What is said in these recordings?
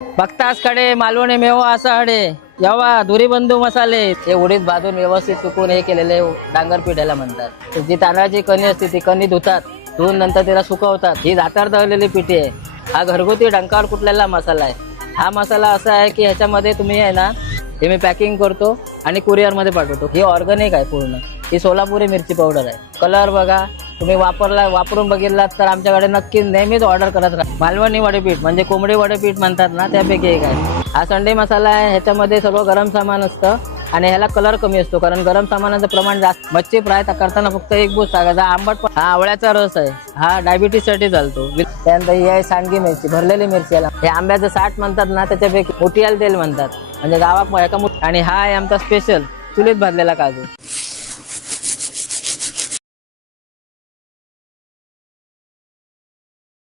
बघताच कडे मालवणी मेवा असा हडे यावा धुरी बंधू मसाले हे उडीद भाजून व्यवस्थित सुकून हे केलेले डांगर पीठ याला म्हणतात। जी तांदळाची कणी असते ती कणी धुतात, धुवून नंतर त्याला सुकवतात। ही दातार दळलेली पिठी आहे। हा घरगुती डंकावर कुठलेला मसाला आहे। हा मसाला असा आहे की ह्याच्यामध्ये तुम्ही आहे ना, हे मी पॅकिंग करतो आणि कुरिअर मध्ये पाठवतो। ही ऑर्गॅनिक आहे पूर्ण। ही सोलापुरी मिरची पावडर आहे। कलर बघा, तुम्ही वापरून बघितलात तर आमच्याकडे नक्की नेहमीच ऑर्डर करत राहा। मालवणी वडेपीठ म्हणजे कोंबडी वडेपीठ म्हणतात ना, त्यापैकी एक आहे। हा संडे मसाला आहे। ह्याच्यामध्ये सर्व गरम सामान असतं आणि ह्याला कलर कमी असतो कारण गरम सामानाचं प्रमाण जास्त। मच्छी फ्राय करताना फक्त एक बूस टाकायचा। आंबट हा आवळ्याचा रस आहे। हा डायबिटीज साठी चालतो। त्यानंतर ही आहे सांडगी मिरची, भरलेली मिरची याला। हे आंब्याचं साठ म्हणतात ना, त्याच्यापैकी मोठियाल तेल म्हणतात म्हणजे गावात आणि हा आहे आमचा स्पेशल चुलीत भाजलेला काजू।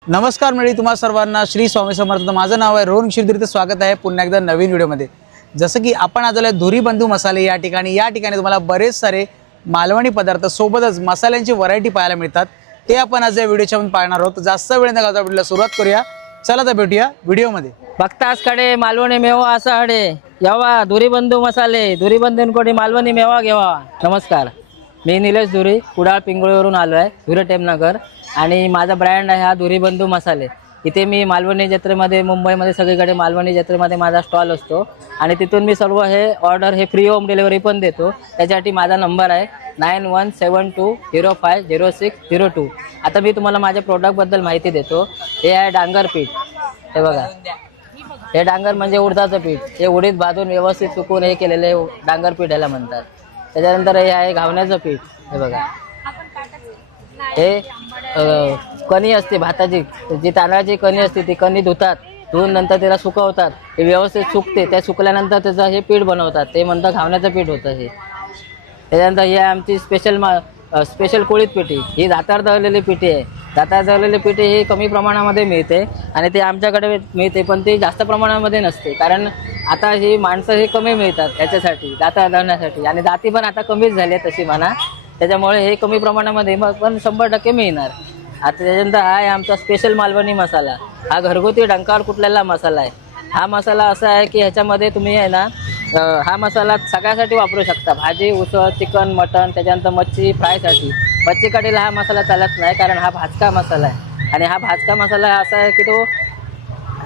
नमस्कार मंडळी, तुम्हा सर्वांना श्री स्वामी समर्थ। माझं नाव आहे रोहन शिरदीर। स्वागत आहे पुन्हा एकदा नवीन व्हिडिओमध्ये। जसं की आपण आज आलोय धुरी बंधू मसाले या ठिकाणी तुम्हाला बरेच सारे मालवणी पदार्थ सोबतच मसाल्यांची व्हरायटी पाहायला मिळतात। ते आपण आज या व्हिडिओच्या मध्ये पाहणार आहोत। जास्त वेळ न घालवता व्हिडिओला सुरुवात करूया। चला तर भेटूया व्हिडिओमध्ये। बघताच कडे मालवणी मेवा असा हडे यावा धुरी बंधू मसाले, धुरी बंधूंकडे मालवणी मेवा घेवा। नमस्कार, मी निलेश धुरी, कुडाळ पिंगुळीवरून आलो आहे, हिरटेमनगर। आणि माझा ब्रँड आहे हा धुरी बंधू मसाले। इथे मी मालवणी जत्रेमध्ये, मुंबईमध्ये सगळीकडे मालवणी जत्रेमध्ये माझा स्टॉल असतो आणि तिथून मी सर्व हे ऑर्डर हे फ्री होम डिलिव्हरी पण देतो। त्याच्यासाठी माझा नंबर आहे 9172050602। आता मी तुम्हाला माझ्या प्रोडक्टबद्दल माहिती देतो। हे आहे डांगर पीठ, हे बघा। हे डांगर म्हणजे उडदाचं पीठ। हे उडीद भाजून व्यवस्थित सुकून हे केलेले डांगर पीठ याला म्हणतात। त्याच्यानंतर हे आहे घावण्याचं पीठ, हे बघा। हे कणी असते भाताची, जी तांदळाची कणी असते ती कणी धुतात, धुवून नंतर त्याला सुकवतात। हे व्यवस्थित सुकते, त्या सुकल्यानंतर त्याचं हे पीठ बनवतात, ते म्हणतात घावण्याचं पीठ होतं हे। त्याच्यानंतर ही आमची स्पेशल कोळीत पिठी। ही दातार दळलेली पिठी आहे। दातार दळलेली पिठी ही कमी प्रमाणामध्ये मिळते आणि ते आमच्याकडे मिळते, पण ती जास्त प्रमाणामध्ये नसते कारण आता ही माणसं हे कमी मिळतात ह्याच्यासाठी, दातार दळण्यासाठी। आणि दाती पण आता कमीच झाली आहे तशी म्हणा, त्याच्यामुळे हे कमी प्रमाणामध्ये मग पण 100% मिळणार। आता त्याच्यानंतर हा आहे आमचा स्पेशल मालवणी मसाला। हा घरगुती डंकावर कुठलेला मसाला आहे। हा मसाला असा आहे की ह्याच्यामध्ये तुम्ही आहे ना, हा मसाला सगळ्यासाठी वापरू शकता। भाजी, उसळ, चिकन, मटन, त्याच्यानंतर मच्छी फ्रायसाठी। मच्छी कढीला हा मसाला चालत नाही कारण हा भाजका मसाला आहे। आणि हा भाजका मसाला असा आहे की तो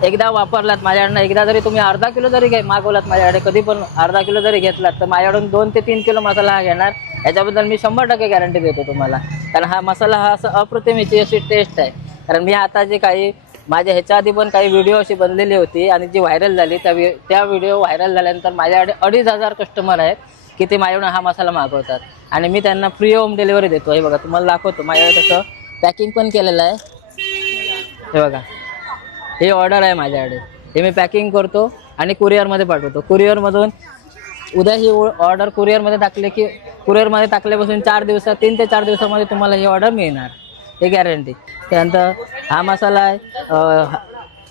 एकदा वापरलात माझ्याकडनं, एकदा जरी तुम्ही अर्धा किलो जरी मागवलात माझ्याकडे, कधी पण अर्धा किलो जरी घेतलात तर माझ्याकडून 2 ते 3 किलो मसाला हा घेणार। याच्याबद्दल मी 100% गॅरंटी देतो तुम्हाला, कारण हा मसाला हा असं अप्रतिम याची अशी टेस्ट आहे। कारण मी आता जे काही माझ्या ह्याच्या आधी पण काही व्हिडिओ अशी बनलेली होती आणि जी व्हायरल झाली, त्या व्हिडिओ व्हायरल झाल्यानंतर माझ्याकडे 2500 कस्टमर आहेत की ते माझ्याकडून हा मसाला मागवतात आणि मी त्यांना फ्री होम डिलिव्हरी देतो। हे बघा, तुम्हाला दाखवतो माझ्याकडे तसं पॅकिंग पण केलेलं आहे, हे बघा। हे ऑर्डर आहे माझ्याकडे, हे मी पॅकिंग करतो आणि कुरिअरमध्ये पाठवतो। कुरिअरमधून उद्या ही ऑर्डर कुरिअरमध्ये टाकले की कुरिअरमध्ये टाकल्यापासून 3 ते 4 दिवसामध्ये तुम्हाला ही ऑर्डर मिळणार, हे गॅरंटी। त्यानंतर हा मसाला आहे,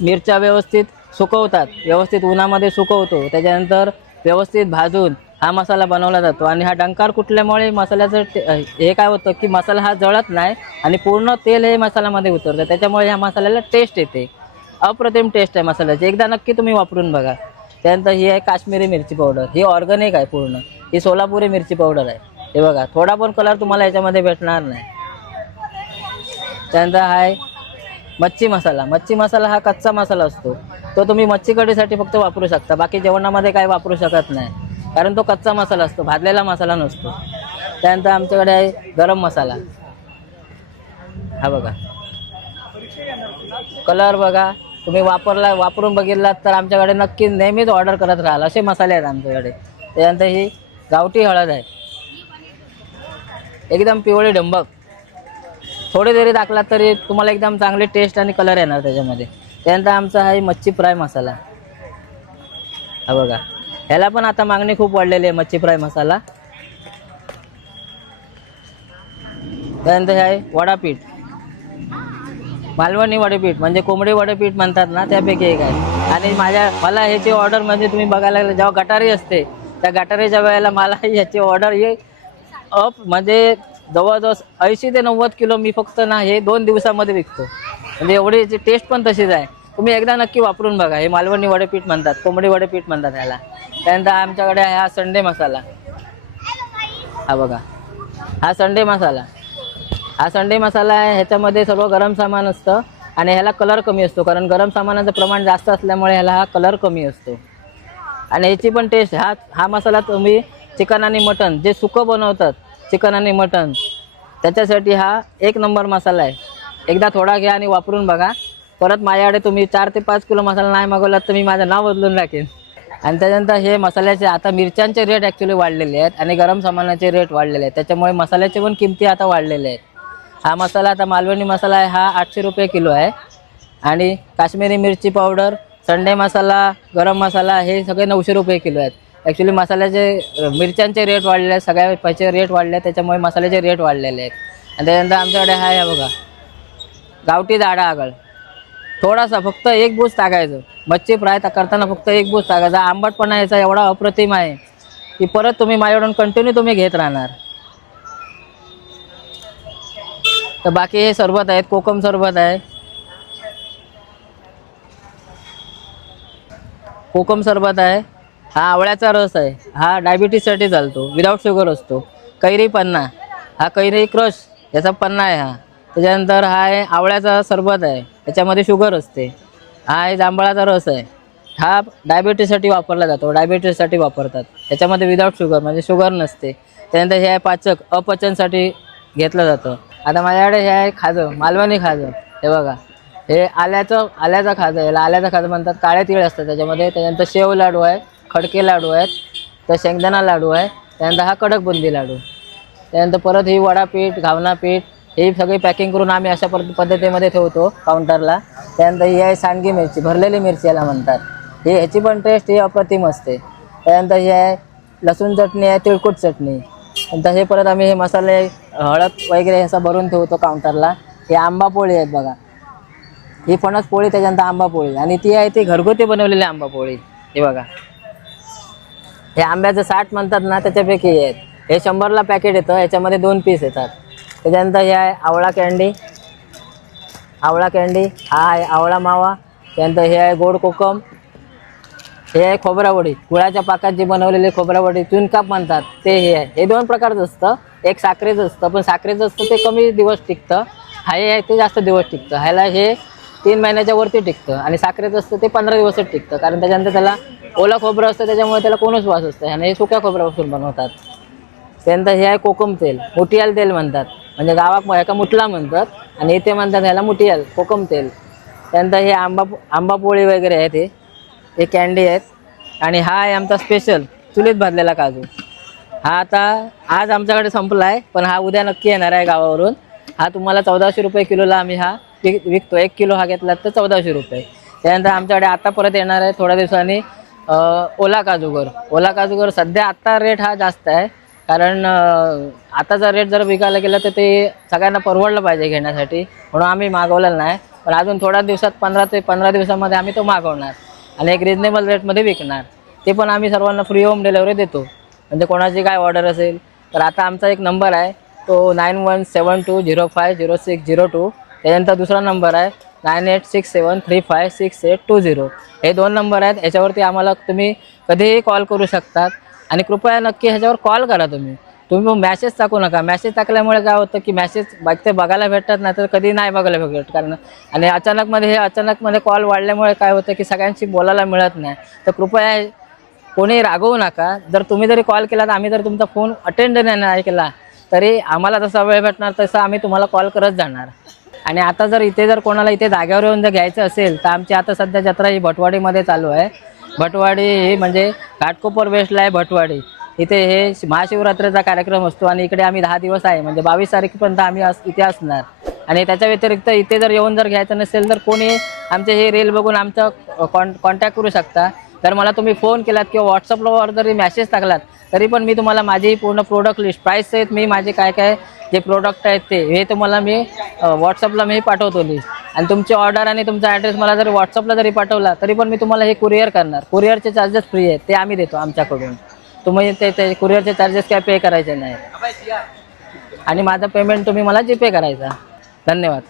मिरच्या व्यवस्थित सुकवतात, व्यवस्थित उन्हामध्ये सुकवतो, त्याच्यानंतर व्यवस्थित भाजून हा मसाला बनवला जातो। आणि हा डंकार कुठल्यामुळे मसाल्याचं हे काय होतं की मसाला हा जळत नाही आणि पूर्ण तेल हे मसाल्यामध्ये उतरतं, त्याच्यामुळे ह्या मसाल्याला टेस्ट येते। अप्रतिम टेस्ट आहे मसाल्याची, एकदा नक्की तुम्ही वापरून बघा। त्यानंतर ही आहे काश्मीरी मिरची पावडर। ही ऑर्गॅनिक आहे पूर्ण। ही सोलापुरी मिरची पावडर आहे, हे बघा। थोडा पण कलर तुम्हाला याच्यामध्ये भेटणार नाही। त्यानंतर हा आहे मच्छी मसाला। मच्छी मसाला हा कच्चा मसाला असतो, तो तुम्ही मच्छी कढीसाठी फक्त वापरू शकता, बाकी जेवणामध्ये काही वापरू शकत नाही कारण तो कच्चा मसाला असतो, भाजलेला मसाला नसतो। त्यानंतर आमच्याकडे आहे गरम मसाला, हा बघा। कलर बघा, तुम्ही वापरून बघितलात तर आमच्याकडे नक्की नेहमीच ऑर्डर करत राहाल असे मसाले आहेत आमच्याकडे। त्यानंतर ही गावठी हळद आहे, एकदम पिवळी ढंबक। थोडे जरी टाकलात तरी तुम्हाला एकदम चांगली टेस्ट आणि कलर येणार त्याच्यामध्ये। त्यानंतर आमचा आहे मच्छी फ्राय मसाला, हा बघा। ह्याला पण आता मागणी खूप वाढलेली आहे, मच्छी फ्राय मसाला। त्यानंतर हे आहे वडापीठ, मालवणी वडेपीठ म्हणजे कोंबडी वडेपीठ म्हणतात ना, त्यापैकी एक आहे। आणि मला ह्याची ऑर्डर म्हणजे तुम्ही बघायला लागले, जेव्हा गटारी असते त्या गटारीच्या वेळेला मला ह्याची ऑर्डर ही म्हणजे जवळजवळ 80 ते 90 किलो मी फक्त ना हे 2 दिवसामध्ये विकतो, म्हणजे एवढी याची टेस्ट पण तशीच आहे। तुम्ही एकदा नक्की वापरून बघा. हे मालवणी वडेपीठ म्हणतात, कोंबडी वडेपीठ म्हणतात ह्याला. त्यानंतर आमच्याकडे आहे हा संडे मसाला. हा बघा, हा संडे मसाला. हा संडे मसाला आहे. ह्याच्यामध्ये सर्व गरम सामान असतं आणि ह्याला कलर कमी असतो, कारण गरम सामानाचं प्रमाण जास्त असल्यामुळे ह्याला हा कलर कमी असतो. आणि ह्याची पण टेस्ट, हा मसाला तुम्ही चिकन आणि मटन जे सुकं बनवतात, चिकन आणि मटन, त्याच्यासाठी हा एक नंबर मसाला आहे. एकदा थोडा घ्या आणि वापरून बघा. परत माझ्याकडे तुम्ही 4 ते 5 किलो मसाला नाही मागवलात तर मी माझं नाव बदलून टाकेन. आणि त्याच्यानंतर हे मसाल्याचे आता मिरच्यांचे रेट ॲक्च्युली वाढलेले आहेत आणि गरम सामानाचे रेट वाढलेले आहेत, त्याच्यामुळे मसाल्याचे पण किमती आता वाढलेले आहेत. हा मसाला आता मालवणी मसाला आहे, हा 800 रुपये किलो आहे. आणि काश्मीरी मिरची पावडर, संडे मसाला, गरम मसाला हे सगळे 900 रुपये किलो आहेत. ॲक्च्युली मसाल्याचे मिरच्यांचे रेट वाढलेले आहेत, सगळ्या पैसे रेट वाढले आहेत, त्याच्यामुळे मसाल्याचे रेट वाढलेले आहेत. आणि त्यानंतर आमच्याकडे आहे बघा गावठी दाडा आगळ. थोडासा फक्त एक बूस टाकायचं. मच्छी फ्राय करताना फक्त एक बूस टाकायचा. आंबटपणा याचा एवढा अप्रतिम आहे की परत तुम्ही माझ्याकडून कंटिन्यू तुम्ही घेत राहणार. तर बाकी हे सरबत आहेत, कोकम सरबत आहे, कोकम सरबत आहे. हा आवळ्याचा रस आहे, हा डायबिटीससाठी चालतो, विदाऊट शुगर असतो. कैरी पन्ना, हा कैरी क्रश याचा पन्ना आहे हा. त्याच्यानंतर हा आहे आवळ्याचा सरबत आहे, त्याच्यामध्ये शुगर असते. हा आहे जांभळाचा रस आहे, हा डायबिटीससाठी वापरला जातो, डायबिटीससाठी वापरतात. त्याच्यामध्ये विदाऊट शुगर म्हणजे शुगर नसते. त्यानंतर हे आहे पाचक, अपचनसाठी घेतलं जातं. आता माझ्याकडे हे आहे खाजं, मालवणी खाजं. हे बघा, हे आल्याचा खाजं, याला आल्याचा खाजं म्हणतात. काळे तीळ असतात त्याच्यामध्ये. त्यानंतर शेव लाडू आहे, खडके लाडू आहेत, तर शेंगदाणा लाडू आहे. त्यानंतर हा कडक बुंदी लाडू. त्यानंतर परत ही वडापीठ, घावना पीठ हे सगळी पॅकिंग करून आम्ही अशा पद्धतीमध्ये ठेवतो काउंटरला. त्यानंतर ही आहे सांडगी मिरची, भरलेली मिरची याला म्हणतात. ही ह्याची पण टेस्ट ही अप्रतिम असते. त्यानंतर ही आहे लसूण चटणी आहे, तिळकुट चटणी. नंतर हे परत आम्ही हे मसाले, हळद वगैरे असं भरून ठेवतो काउंटरला. हे आंबा पोळी आहेत बघा, ही फणस पोळी, त्याच्यानंतर आंबा पोळी. आणि ती आहे ती घरगुती बनवलेली आंबा पोळी. हे बघा, हे आंब्याचं 60 म्हणतात ना, त्याच्यापैकी हे आहेत. हे 100ला पॅकेट येतं, याच्यामध्ये 2 पीस येतात. त्याच्यानंतर हे आहे आवळा कँडी, आवळा कँडी. हा आहे आवळा मावा. त्यानंतर हे आहे गोड कोकम. हे आहे खोबरावडी, गुळाच्या पाकात जी बनवलेली खोबरावडी, चुनकाप म्हणतात ते. हे आहे, हे 2 प्रकारचं असतं. एक साखरेचं असतं, पण साखरेचं असतं ते कमी दिवस टिकतं. हे आहे ते जास्त दिवस टिकतं. ह्याला हे 3 महिन्याच्या वरती टिकतं. आणि साखरेचं असतं ते 15 दिवसच टिकतं, कारण त्याच्यानंतर त्याला ओला खोबरं असतं, त्याच्यामुळे त्याला कोणच वास असतं. आणि हे सुक्या खोबऱ्यापासून बनवतात. त्यानंतर हे आहे कोकम तेल, मुटियाल तेल म्हणतात, म्हणजे गावात ह्याका मुटला म्हणतात आणि इथे म्हणतात ह्याला मुटियाल, कोकम तेल. त्यानंतर हे आंबा पोळी वगैरे आहेत, हे कँडी आहेत. आणि हा आहे आमचा स्पेशल चुलीत भाजलेला काजू. हा आता आज आमच्याकडे संपला आहे, पण हा उद्या नक्की येणार आहे गावावरून. हा तुम्हाला 1400 रुपये किलोला आम्ही हा विकतो. 1 किलो हा घेतला तर 1400 रुपये. त्यानंतर आमच्याकडे आता परत येणार आहे थोड्या दिवसांनी ओला काजूगर. ओला काजूगर सध्या आत्ता रेट हा जास्त आहे, कारण आताचा रेट जर विकायला गेला तर ते सगळ्यांना परवडलं पाहिजे घेण्यासाठी, म्हणून आम्ही मागवलेलं नाही. पण अजून थोड्या दिवसात 15 ते 15 दिवसामध्ये आम्ही तो मागवणार आणि एक रिजनेबल रेटमध्ये विकणार. ते पण आम्ही सर्वांना फ्री होम डिलेवरी देतो, म्हणजे कोणाची काय ऑर्डर असेल तर. आता आमचा एक नंबर आहे तो 9172050602. त्यानंतर दुसरा नंबर आहे 9867356820. हे 2 नंबर आहेत. याच्यावरती आम्हाला तुम्ही कधीही कॉल करू शकतात. आणि कृपया नक्की ह्याच्यावर कॉल करा. तुम्ही मॅसेज टाकू नका. मॅसेज टाकल्यामुळे काय होतं की मॅसेज ते बघायला भेटतात, नाही तर कधी नाही बघायला भेटत. कारण आणि अचानकमध्ये कॉल वाढल्यामुळे काय होतं की सगळ्यांशी बोलायला मिळत नाही. तर कृपया कोणी रागवू नका. तुम्ही जरी कॉल केला तर आम्ही जर तुमचा फोन अटेंड नाही केला तरी आम्हाला जसा वेळ भेटणार तसा आम्ही तुम्हाला कॉल करत जाणार. आणि आता जर कोणाला इथे जाग्यावर येऊन घ्यायचं असेल तर आमची आता सध्या जत्रा ही भटवाडीमध्ये चालू आहे. भटवाडी ही म्हणजे घाटकोपर वेस्टला आहे भटवाडी. इथे हे महाशिवरात्रीचा कार्यक्रम असतो आणि इकडे आम्ही 10 दिवस आहे, म्हणजे 22 तारखेपर्यंत आम्ही इथे असणार. आणि त्याच्या व्यतिरिक्त इथे जर येऊन घ्यायचं नसेल तर कोणी आमचे हे रील बघून आमचा कॉन्टॅक्ट करू शकता. तर मला तुम्ही फोन केलात किंवा व्हॉट्सअपवर जरी मेसेज टाकलात तरी पण मी तुम्हाला माझी पूर्ण प्रोडक्ट लिस्ट, प्राईस सहित मी माझे काय जे प्रोडक्ट आहेत हे तुम्हाला मी व्हॉट्सअपला मी पाठवतो लिस्ट. आणि तुमची ऑर्डर आणि तुमचा ॲड्रेस मला जरी व्हॉट्सअपला जरी पाठवला तरी पण मी तुम्हाला हे कुरिअर करणार. कुरिअरचे चार्जेस फ्री आहेत, ते आम्ही देतो आमच्याकडून. तुम्ही ते कुरिअरचे चार्जेस काय पे करायचे नाही. आणि माझं पेमेंट तुम्ही मला जीपे करायचा. धन्यवाद.